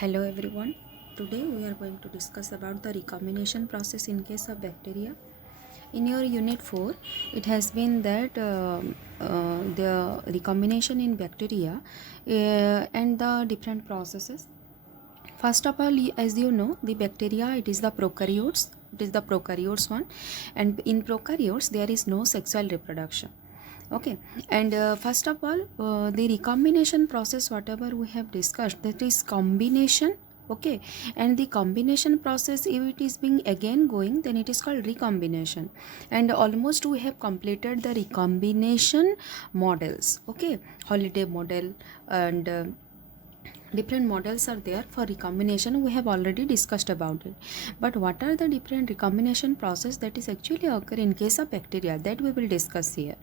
Hello everyone. Today we are going to discuss about the recombination process in case of bacteria. In your unit 4, it has been that the recombination in bacteria and the different processes. First of all, as you know, the bacteria, it is the prokaryotes. It is the prokaryotes one, and in prokaryotes there is no sexual reproduction. Okay, and first of all, the recombination process, whatever we have discussed, that is combination. Okay, and the combination process, if it is being again going, then it is called recombination. And almost we have completed the recombination models. Okay, holiday model and different models are there for recombination. We have already discussed about it, but what are the different recombination process that is actually occur in case of bacteria, that we will discuss here.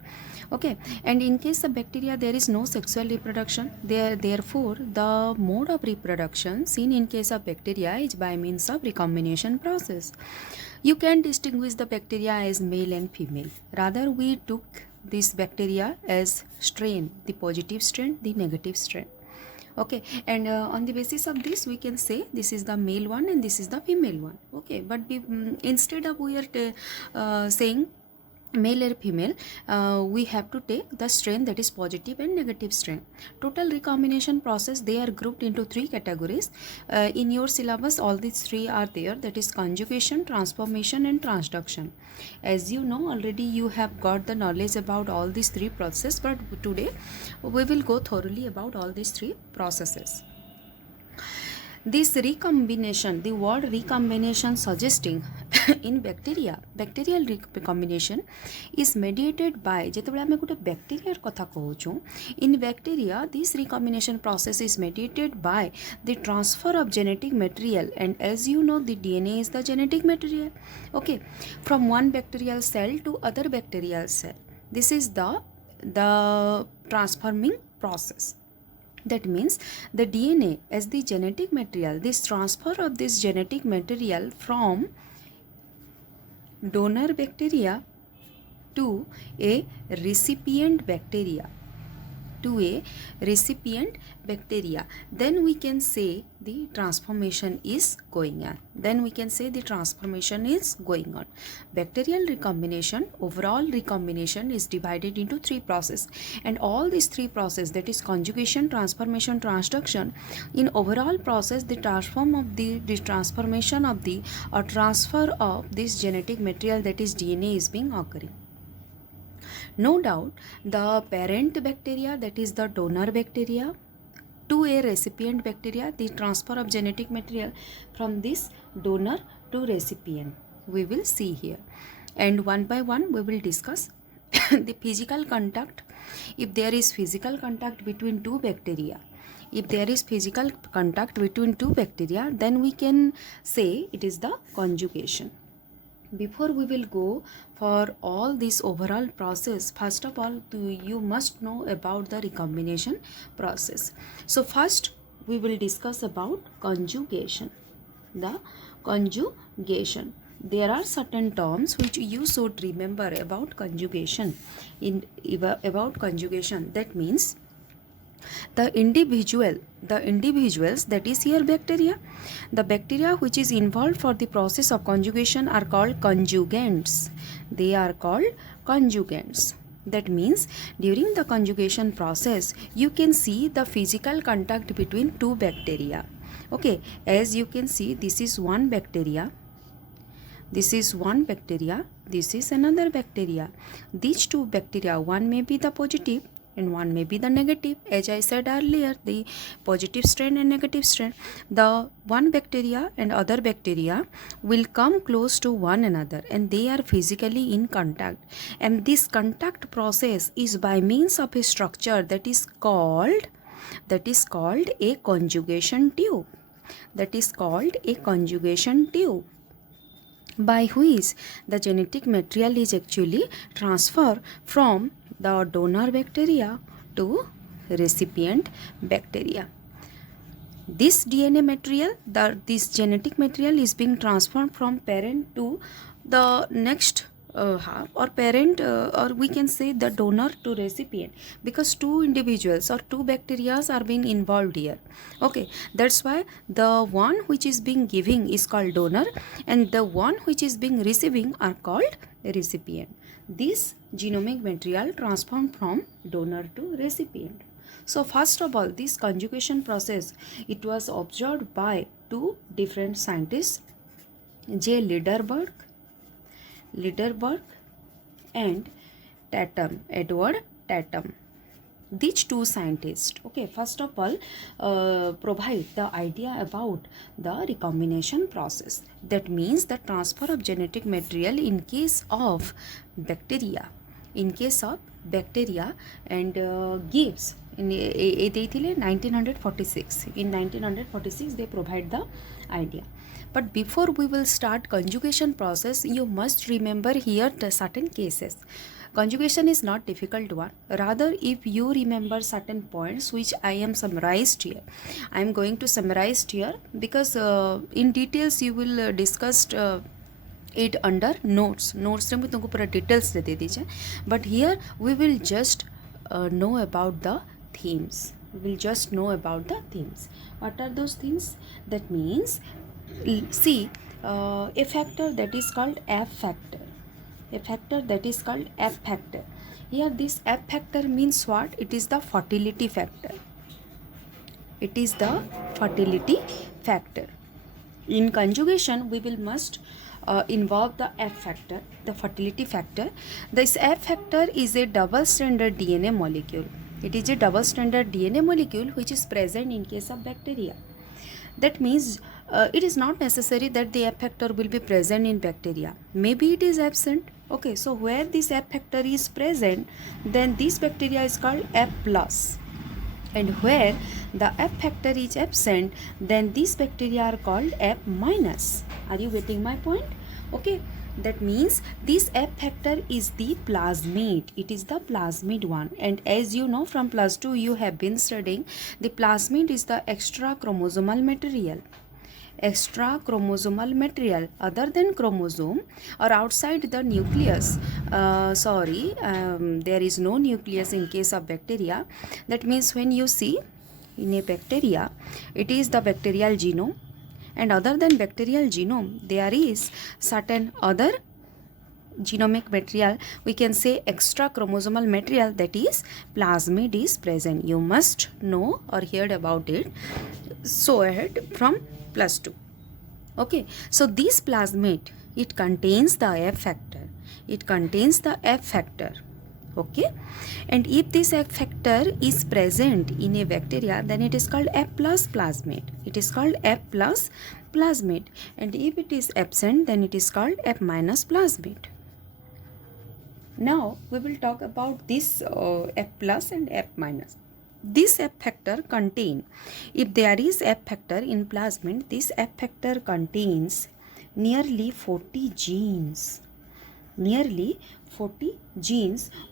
Okay, and in case of bacteria there is no sexual reproduction there, therefore the mode of reproduction seen in case of bacteria is by means of recombination process. You can distinguish the bacteria as male and female. Rather, we took this bacteria as strain, the positive strain, the negative strain. Okay, and on the basis of this we can say this is the male one and this is the female one. Okay, but instead of we are saying male or female, we have to take the strain that is positive and negative strain. Total recombination process, they are grouped into three categories. In your syllabus all these three are there, that is conjugation, transformation and transduction. As you know already, you have got the knowledge about all these three processes, but today we will go thoroughly about all these three processes. This recombination, the word recombination suggesting in bacteria, bacterial recombination is mediated by, जेतबेले आमे गोटे bacteria कथा कहूँ, in bacteria this recombination process is mediated by the transfer of genetic material, and as you know the DNA is the genetic material. Okay, from one bacterial cell to other bacterial cell. This is the transforming process. That means the DNA as the genetic material, this transfer of this genetic material from donor bacteria to a recipient bacteria, then we can say the transformation is going on. Bacterial recombination, overall recombination is divided into three processes, and all these three processes, that is conjugation, transformation, transduction, in overall process the transformation of the or transfer of this genetic material, that is DNA, is being occurring. No doubt, the parent bacteria, that is the donor bacteria, to a recipient bacteria, the transfer of genetic material from this donor to recipient, we will see here. And one by one we will discuss the physical contact. If there is physical contact between two bacteria, then we can say it is the conjugation. Before we will go for all this overall process, first of all you must know about the recombination process. So first we will discuss about conjugation. The conjugation, there are certain terms which you should remember about conjugation. That means the individuals, that is here bacteria, the bacteria which is involved for the process of conjugation are called conjugants. They are called conjugants. That means during the conjugation process you can see the physical contact between two bacteria. Okay, as you can see, this is one bacteria, this is another bacteria. These two bacteria, one may be the positive and one may be the negative. As I said earlier, the positive strain and negative strain. The one bacteria and other bacteria will come close to one another and they are physically in contact. And this contact process is by means of a structure that is called a conjugation tube. By which the genetic material is actually transferred from the donor bacteria to recipient bacteria. This DNA material, this genetic material is being transferred from parent to the next half, or parent, or we can say the donor to recipient, because two individuals or two bacteria are being involved here. Okay, that's why the one which is being giving is called donor, and the one which is being receiving are called recipient. This genomic material transformed from donor to recipient. So first of all, this conjugation process, it was observed by two different scientists, J. Liederberg and Tatum, Edward Tatum. These two scientists, okay, first of all, provide the idea about the recombination process. That means the transfer of genetic material in case of bacteria. And gives in 1946. In 1946 they provide the idea. But before we will start conjugation process, you must remember here the certain cases. Conjugation is not difficult one. Rather, if you remember certain points which I am summarized here, I am going to summarize here, because in details you will discuss it under notes में मैं तुमको पूरा details दे दीजिए. But here we will just know about the themes. What are those themes? That means, see, a factor that is called F factor. Here this F factor means what? It is the fertility factor. In conjugation, we will must involve the F factor, the fertility factor. This F factor is a double-stranded DNA molecule. It is a double-stranded DNA molecule which is present in case of bacteria. That means it is not necessary that the F factor will be present in bacteria. Maybe it is absent. Okay, so where this F factor is present, then this bacteria is called F plus. And where the F factor is absent, then these bacteria are called F minus. Are you getting my point? Okay, that means this F factor is the plasmid. It is the plasmid one. And as you know from plus 2 you have been studying, the plasmid is the extra chromosomal material other than chromosome or outside the nucleus. There is no nucleus in case of bacteria. That means when you see in a bacteria, it is the bacterial genome, and other than bacterial genome there is certain other genomic material, we can say extra chromosomal material, that is plasmid is present. You must know or heard about it so ahead from plus 2. Okay, so this plasmid, it contains the F factor. Okay, and if this F factor is present in a bacteria, then it is called F plus plasmid. And if it is absent, then it is called F minus plasmid. Now we will talk about this F plus and F minus. This F factor contain, if there is F factor in plasmid, this F factor contains nearly 40 genes,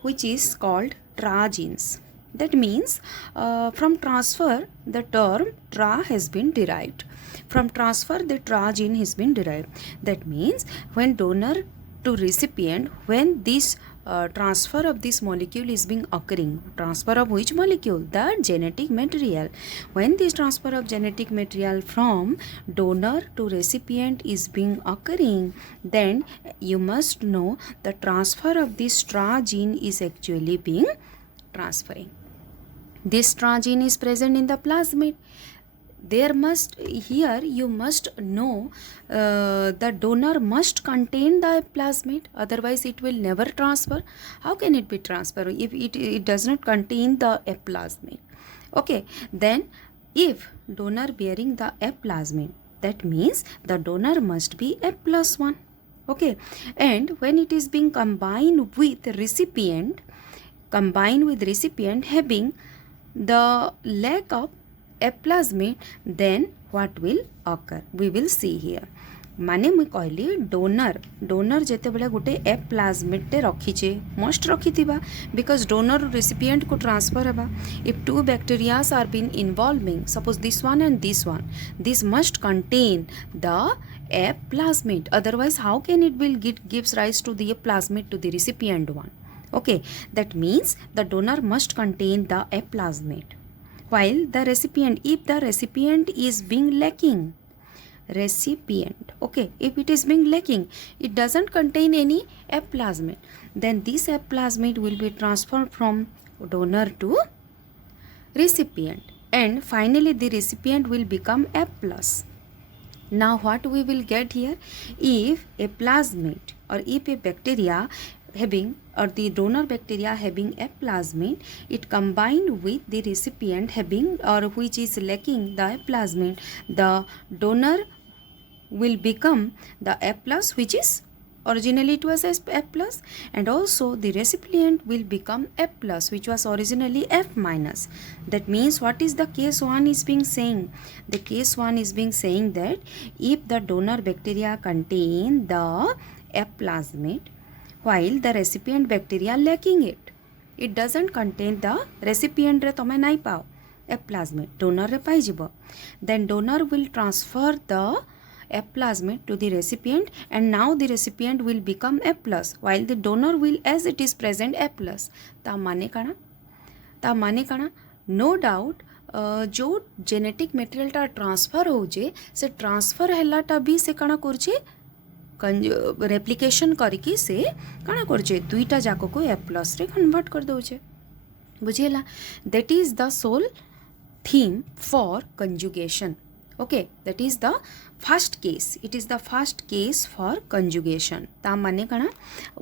which is called tragenes. That means from transfer the term tra has been derived. From transfer the tragene has been derived. That means when donor to recipient, when this transfer of this molecule is being occurring. Transfer of which molecule? The genetic material. When this transfer of genetic material from donor to recipient is being occurring, then you must know the transfer of this tragene is actually being transferring. This tragene is present in the plasmid. Here you must know the donor must contain the plasmid, otherwise it will never transfer. How can it be transferred if it does not contain the F plasmid? Okay, then if donor bearing the F plasmid, that means the donor must be F plus 1. Okay, and when it is being combined with recipient having the lack of F plasmid, then what will occur? We will see here. माने मुझे कहली donor जेते बेले गोटे F plasmid टे रखीचे must रखिथिबा because donor recipient को ट्रांसफर हेबा. If two bacterias are been involving, suppose this one and this must contain the a plasmid. Otherwise, how can it will gives rise to the plasmid to the recipient one? Okay, that means the donor must contain the a plasmid, while the recipient, if the recipient is being lacking, recipient, okay, if it is being lacking, it doesn't contain any a plasmid, then this a plasmid will be transferred from donor to recipient, and finally the recipient will become a plus. Now what we will get here, if a plasmid or if a bacteria having, or the donor bacteria having a plasmid, it combined with the recipient having or which is lacking the plasmid, the donor will become the A plus, which is originally it was F plus, and also the recipient will become F plus, which was originally F minus. That means what is the case 1 is being saying? The case 1 is being saying that if the donor bacteria contain the F plasmid, while the recipient bacteria lacking it, it doesn't contain the recipient re tome nai pao F plasmid, donor re pai jibo, then donor will transfer the F plasmid to the recipient, and now the recipient will become F plus, while the donor will as it is present F plus. ता माने काना no doubt जो genetic material transfer होजे से transfer हेलाटा भी से काना करछे replication करके से काना करछे दुईटा जाको को F प्लस रे कन्वर्ट कर दोछे, बुझेला. That is the sole theme for conjugation. Okay, that is the first case. It is the first case for conjugation. ता माने कना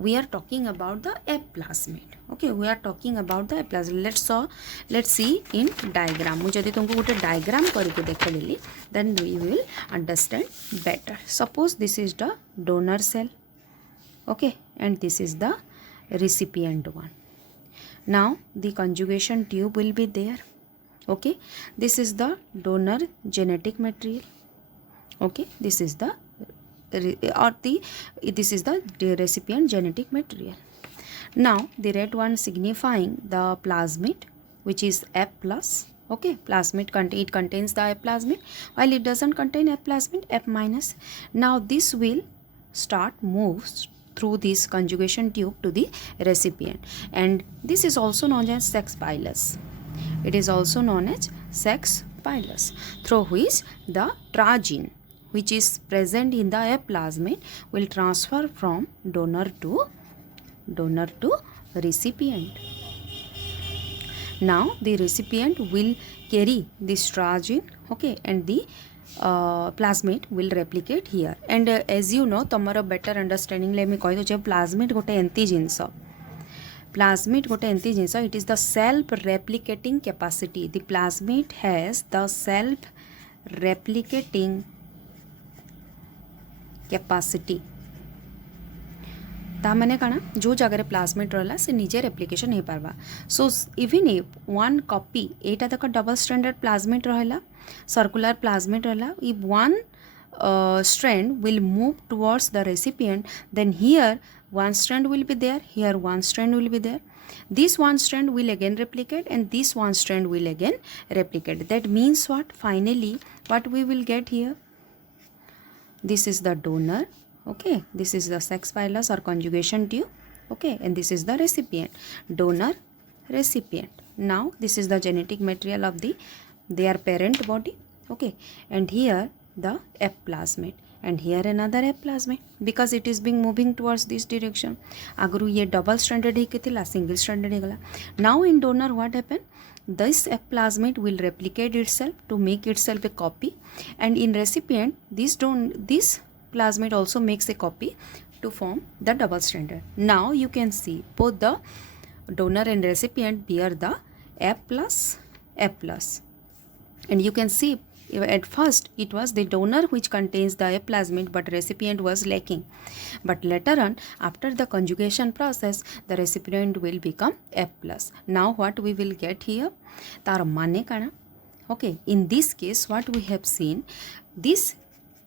we are talking about the F plasmid. Okay, we are talking about the F plasmid. Let's see in diagram. मुझे यदि तुमको गोटे diagram करके देखेली, then we will understand better. Suppose this is the donor cell. Okay, and this is the recipient one. Now the conjugation tube will be there. Okay, this is the donor genetic material. Okay, this is the recipient genetic material. Now the red one signifying the plasmid, which is F plus. Okay, plasmid it contains the F plasmid, while it doesn't contain F plasmid, F minus. Now this will start moves through this conjugation tube to the recipient, and this is also known as sex pilus. It is also known as sex pilus, through which the tragene, which is present in the F plasmid, will transfer from donor to recipient. Now the recipient will carry this tragene, okay, and the plasmid will replicate here. And as you know, tomorrow better understanding let me कहि दो plasmid गोटे एंती जिनस. Plasmid gote enti jinsa, it is the self replicating capacity. The plasmid has the self replicating capacity. ता माने काना जो जगह plasmid रहला से निजे रेप्लिकेशन हो पारबा. So even if one copy एटा तक डबल स्ट्रैंडेड प्लाज्मिड रहला, सर्कुलर प्लाज्मिड रहला, if one strand will move towards the recipient, then here one strand will be there, here one strand will be there. This one strand will again replicate, and this one strand will again replicate. That means what? Finally, what we will get here? This is the donor, okay, this is the sex pilus or conjugation tube, okay, and this is the recipient, donor, recipient. Now this is the genetic material of their parent body, okay, and here the F plasmid, and here another F plasmid, because it is being moving towards this direction. Agru ye double stranded hi ketila, single stranded hegala. Now in donor what happened? This F plasmid will replicate itself to make itself a copy, and in recipient this plasmid also makes a copy to form the double stranded. Now you can see both the donor and recipient bear the F plus, and you can see at first it was the donor which contains the F plasmid, but recipient was lacking. But later on, after the conjugation process, the recipient will become F plus. Now what we will get here? Tar mane kana? Okay, in this case what we have seen, this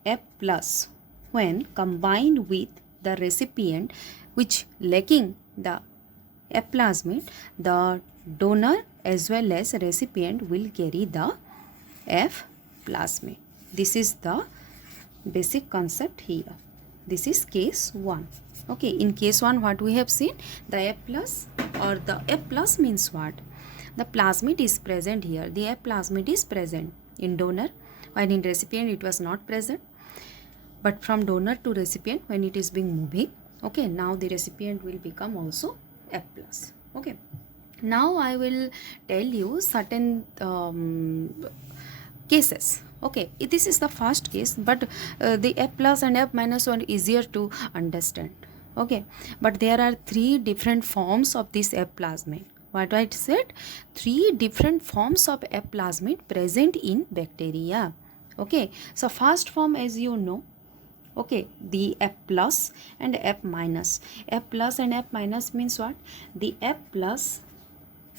F plus when combined with the recipient which lacking the F plasmid, the donor as well as recipient will carry the F plasmid. This is the basic concept here. This is case 1. Okay, in case 1 what we have seen, the F plus or the F plus means what? The plasmid is present here. The F plasmid is present in donor, while in recipient it was not present. But from donor to recipient, when it is being moving, okay, now the recipient will become also F plus. Okay, now I will tell you certain cases. Okay, this is the first case, but the F plus and F minus are easier to understand. Okay, but there are 3 different forms of this F plasmid. What I said, 3 different forms of F plasmid present in bacteria. Okay, so first form, as you know, okay, the F plus and F minus. F plus and F minus means what? The F plus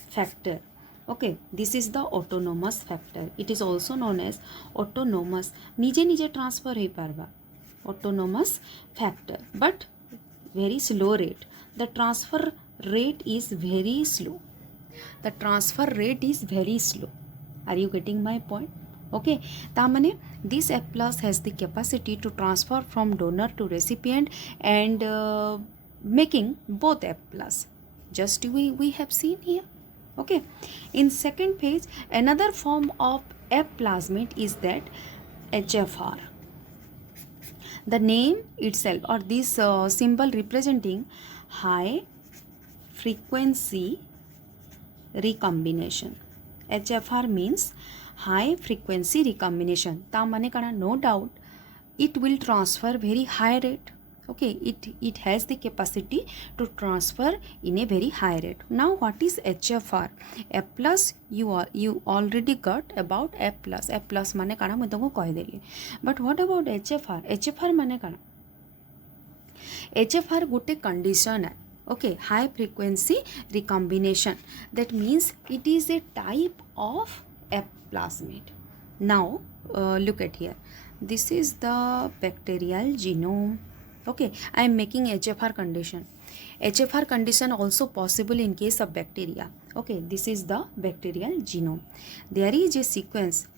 factor, okay, this is the autonomous factor. It is also known as autonomous, nije nije transfer ho parva, autonomous factor, but very slow rate. The transfer rate is very slow. The transfer rate is very slow. Are you getting my point? Okay, tamane this F plus has the capacity to transfer from donor to recipient and making both F plus. Just we have seen here. Okay, in second page, another form of F plasmid is that HFR. The name itself, or this symbol representing high frequency recombination. HFR means high frequency recombination. Ta mane kana, no doubt it will transfer very high rate. Okay, it has the capacity to transfer in a very high rate. Now what is HFR? F plus you already got about F plus. F plus mane kana मैं तुमको कह देली. But what about HFR? HFR mane kana? HFR गोटे condition है. Okay, high frequency recombination. That means it is a type of F plasmid. Now look at here. This is the bacterial genome. Okay, I am making HFR condition. HFR condition also possible in case of bacteria. Okay, this is the bacterial genome. There is a sequence.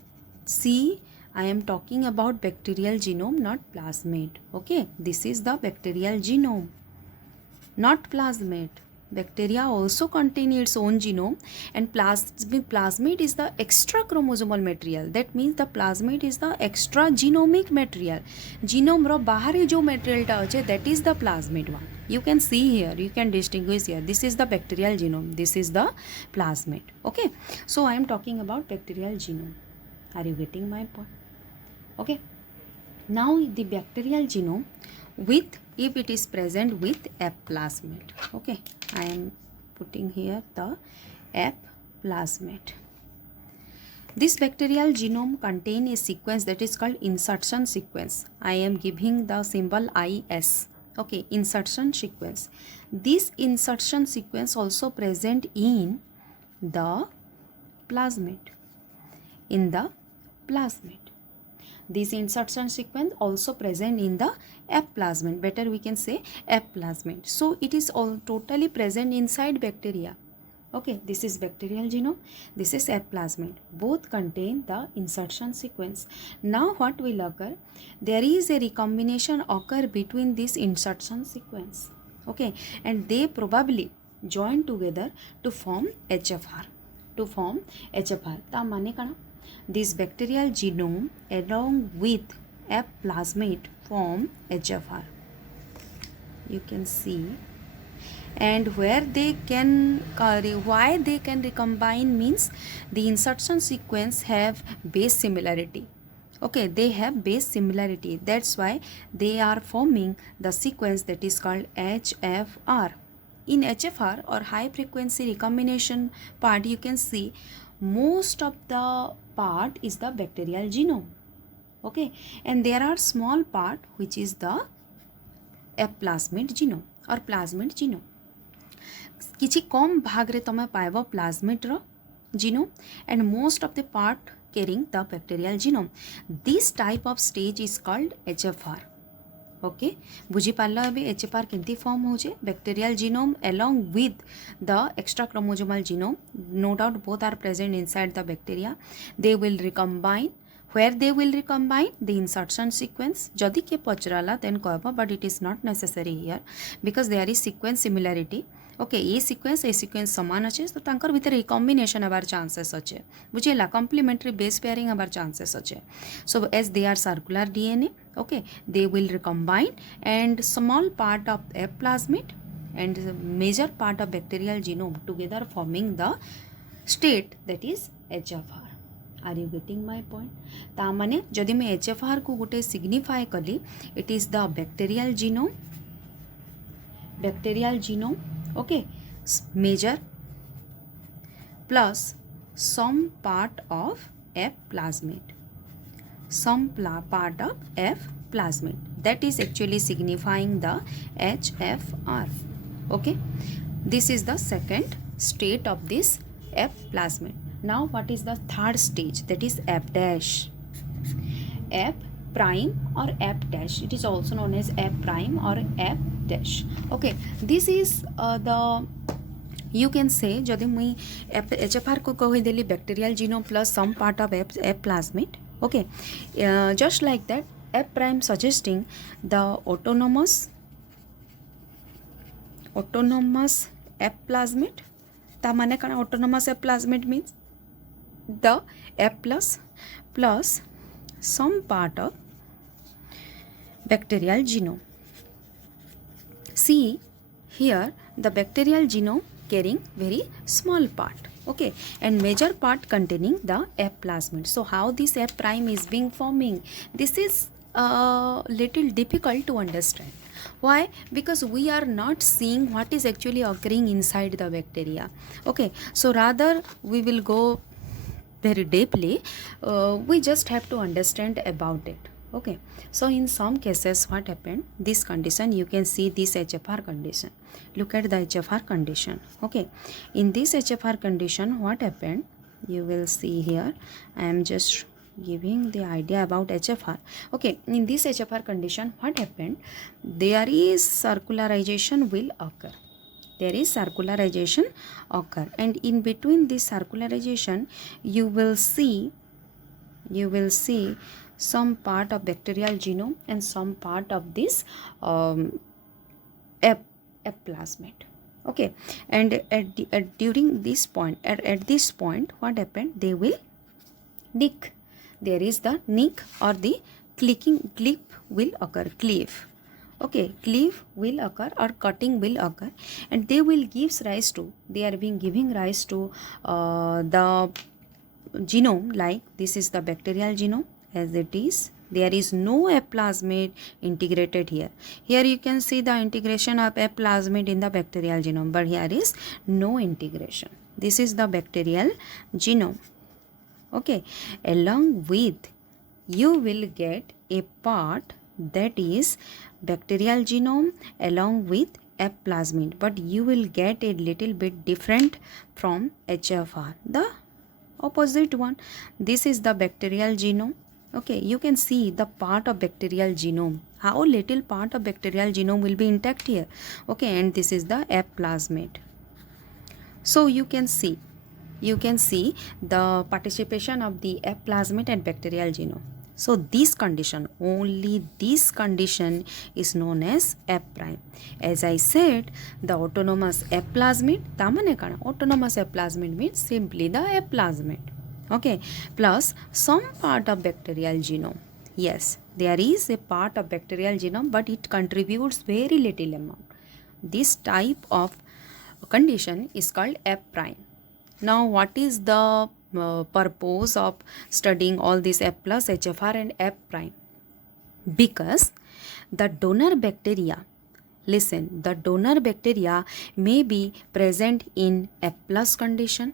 See, I am talking about bacterial genome, not plasmid. Okay, this is the bacterial genome, not plasmid. Bacteria also contain its own genome, and plasmid is the extra chromosomal material. That means the plasmid is the extra genomic material. Genome ro bahare jo material ta ache, that is the plasmid one. You can see here, you can distinguish here. This is the bacterial genome, this is the plasmid. Okay, so I am talking about bacterial genome. Are you getting my point? Okay, now the bacterial genome with, if it is present with F plasmid. Okay, I am putting here the F plasmid. This bacterial genome contain a sequence that is called insertion sequence. I am giving the symbol IS. Okay, insertion sequence. This insertion sequence also present in the plasmid. In the plasmid. This insertion sequence also present in the F plasmid. Better we can say F plasmid. So it is all totally present inside bacteria. Okay, this is bacterial genome, this is F plasmid. Both contain the insertion sequence. Now what will occur? There is a recombination occur between this insertion sequence. Okay, and they probably join together to form HFR. To form HFR. Ta mane kana? This bacterial genome along with F plasmid form HFR. You can see. And where they can, why they can recombine means the insertion sequence have base similarity. Okay, they have base similarity. That's why they are forming the sequence that is called HFR. In HFR or high frequency recombination part, you can see most of the part is the bacterial genome. Okay, and there are small part which is the F plasmid genome or plasmid genome. किछि कम भाग रे तमे पाइबो plasmid रो genome and most of the part carrying the bacterial genome. This type of stage is called HFR. Okay, बुझी पारलो एबे HFR केंती फॉर्म होजे? Bacterial genome along with the extra chromosomal genome. No doubt both are present inside the bacteria. They will recombine where they will recombine the insertion sequence. Jodi ke pachirala then कहबा, but it is not necessary here because there is sequence similarity. Okay ये sequence समान अच्छे तो तांकर भीतर recombination हबार chances अच्छे बुझेगा कॉम्प्लीमेंट्री बेस पेयरिंग हबार चांसेस अच्छे so as they are circular DNA okay they will recombine and small part of F plasmid and major part of bacterial genome together forming the state that is HFR. Are you getting my point ता माने जदि मैं HFR को गोटे signify कली it is the bacterial genome okay major plus some part of F plasmid that is actually signifying the HFR. Okay, this is the second state of this F plasmid. Now what is the third stage, that is F dash, F prime or F dash, it is also known as F prime or F dash. Okay, this is the you can say जदि मुई HFR को कही देली bacterial genome plus some part of F plasmid. Okay, just like that F prime suggesting the autonomous F plasmid. ता माने कण autonomous F plasmid means the F plus some part of bacterial genome. See here the bacterial genome carrying very small part, okay, and major part containing the F plasmid. So how this F prime is being forming, this is little difficult to understand. Why? Because we are not seeing what is actually occurring inside the bacteria. Okay, so rather we will go very deeply, we just have to understand about it. Okay, so in some cases what happened, this condition, you can see this HFR condition, look at the HFR condition. Okay, in this HFR condition what happened, you will see here, I am just giving the idea about HFR. Okay, in this HFR condition what happened, there is circularization will occur. There is circularization occur, and in between this circularization you will see some part of bacterial genome and some part of this F plasmid. Okay, and during this point, at this point what happened, they will nick. There is the nick or the clip will occur, cleave. Okay, cleave will occur or cutting will occur, and they will gives rise to, they are being giving rise to the genome, like this is the bacterial genome as it is. There is no F plasmid integrated here. Here you can see the integration of F plasmid in the bacterial genome, but here is no integration. This is the bacterial genome. Okay, along with you will get a part that is bacterial genome along with F plasmid, but you will get a little bit different from HFR, the opposite one. This is the bacterial genome. Okay, you can see the part of bacterial genome, how little part of bacterial genome will be intact here. Okay, and this is the F plasmid. So you can see the participation of the F plasmid and bacterial genome. So this condition, only this condition is known as F prime. As I said, the autonomous F plasmid, tamane kana autonomous F plasmid means simply the F plasmid. Okay, plus some part of bacterial genome. Yes, there is a part of bacterial genome, but it contributes very little amount. This type of condition is called F prime. Now what is the purpose of studying all this F plus, HFR and F prime? Because the donor bacteria, listen, the donor bacteria may be present in F plus condition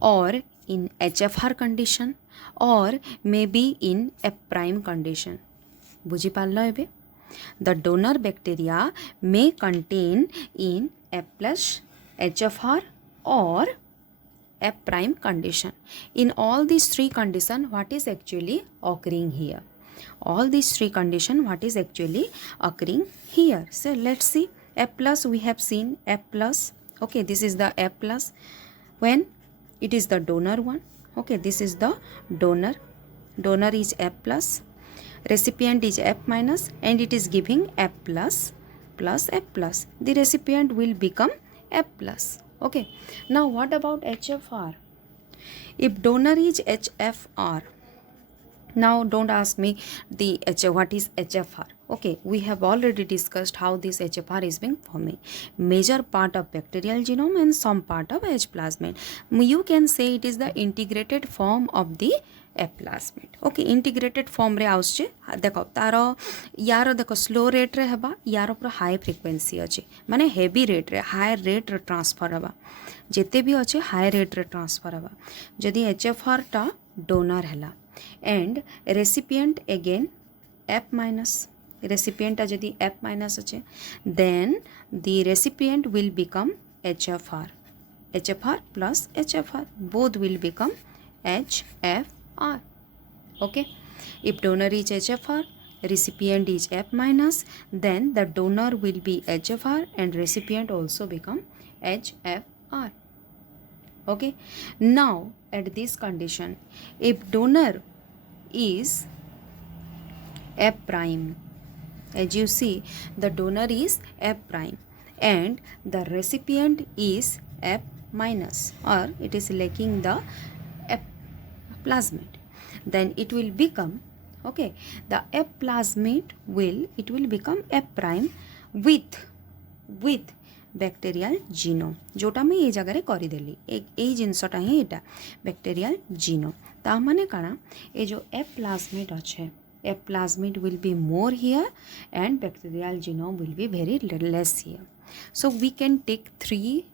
or in HFR condition or maybe in F prime condition. बुझी पारलो एबे? The donor bacteria may contain in F plus, HFR or F prime condition. In all these three conditions, what is actually occurring here? All these three conditions, what is actually occurring here? So let's see. F plus, we have seen F plus. Okay, this is the F plus when it is the donor one. Okay, this is the donor. donor is F plus, recipient is F minus, and it is giving F plus plus F plus. The recipient will become F plus. Okay. Now what about HFR? If donor is HFR, now don't ask me what is HFR. Okay, we have already discussed how this HFR is being forming. Major part of bacterial genome and some part of H plasmid. You can say it is the integrated form of the F plasmid. Okay, integrated form रे आउचे देखो तार यार देखो slow rate रे हेबा यार पूरा high frequency अच्छे माने हेवी रेट रे हाई रेट रे ट्रांसफर हेबा जेते भी अच्छे हाई रेट रे ट्रांसफर हेबा जदि HFR टा डोनर हैला and recipient again F minus, recipient जदि F minus अच्छे then the recipient will become HFR, HFR plus HFR both will become HFR. Okay, if donor is HFR, recipient is F minus, then the donor will be HFR and recipient also become HFR. Okay, now at this condition, if donor is F prime, as you see the donor is F prime and the recipient is F minus, or it is lacking the F plasmid, then it will become, okay, the F plasmid will become F prime with bacterial genome जोटा मुझे ये जगह करदेली यही जिनसटा ही यहाँ bacterial genome ता माने काना ये जो एफ प्लाज्मिड अच्छे F plasmid will be more here and bacterial genome will be very less here. So we can take three